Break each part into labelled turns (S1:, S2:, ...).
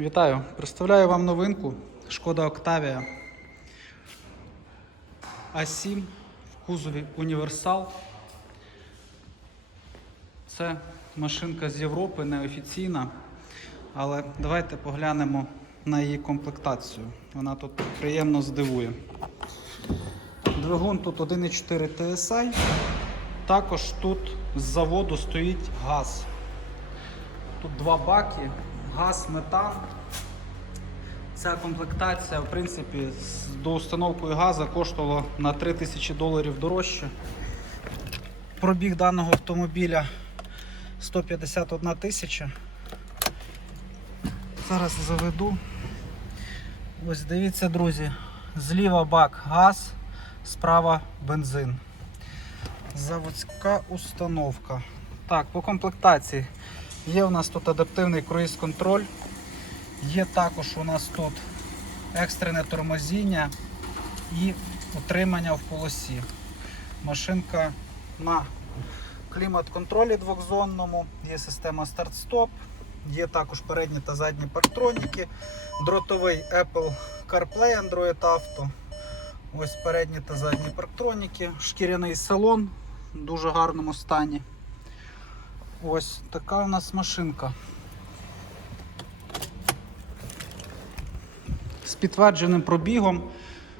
S1: Вітаю! Представляю вам новинку Шкода Octavia А7 в кузові Універсал. Це машинка з Європи, неофіційна, але давайте поглянемо на її комплектацію. Вона тут приємно здивує. Двигун тут 1,4 TSI. Також тут з заводу стоїть газ. Тут два баки, газ, метан. Ця комплектація, в принципі, з доустановкою газу коштувала на 3000 доларів дорожче. Пробіг даного автомобіля 151 тисяча. Зараз заведу. Ось дивіться, друзі, зліва бак газ, справа бензин. Заводська установка. Так, по комплектації. Є у нас тут адаптивний круїз-контроль. Є також у нас тут екстрене тормозіння і утримання в полосі. Машинка на клімат-контролі двохзонному, є система старт-стоп, є також передні та задні парктроніки, дротовий Apple CarPlay Android Auto. Ось передні та задні парктроніки, шкіряний салон в дуже гарному стані. Ось така у нас машинка. З підтвердженим пробігом.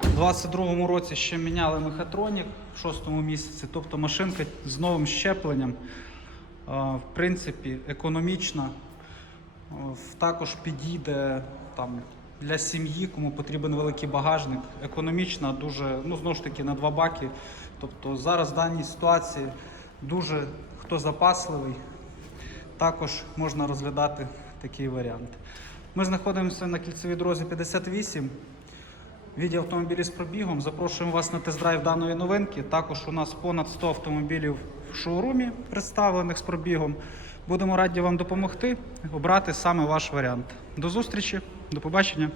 S1: У 22-му році ще міняли мехатронік в 6-му місяці, тобто машинка з новим щепленням. В принципі, економічна. Також підійде там, для сім'ї, кому потрібен великий багажник. Економічна, дуже, ну знову ж таки, на два баки. Тобто зараз в даній ситуації дуже хто запасливий, також можна розглядати такий варіант. Ми знаходимося на кільцевій дорозі 58. Відділ автомобілів з пробігом. Запрошуємо вас на тест-драйв даної новинки. Також у нас понад 100 автомобілів в шоурумі, представлених з пробігом. Будемо раді вам допомогти обрати саме ваш варіант. До зустрічі, до побачення.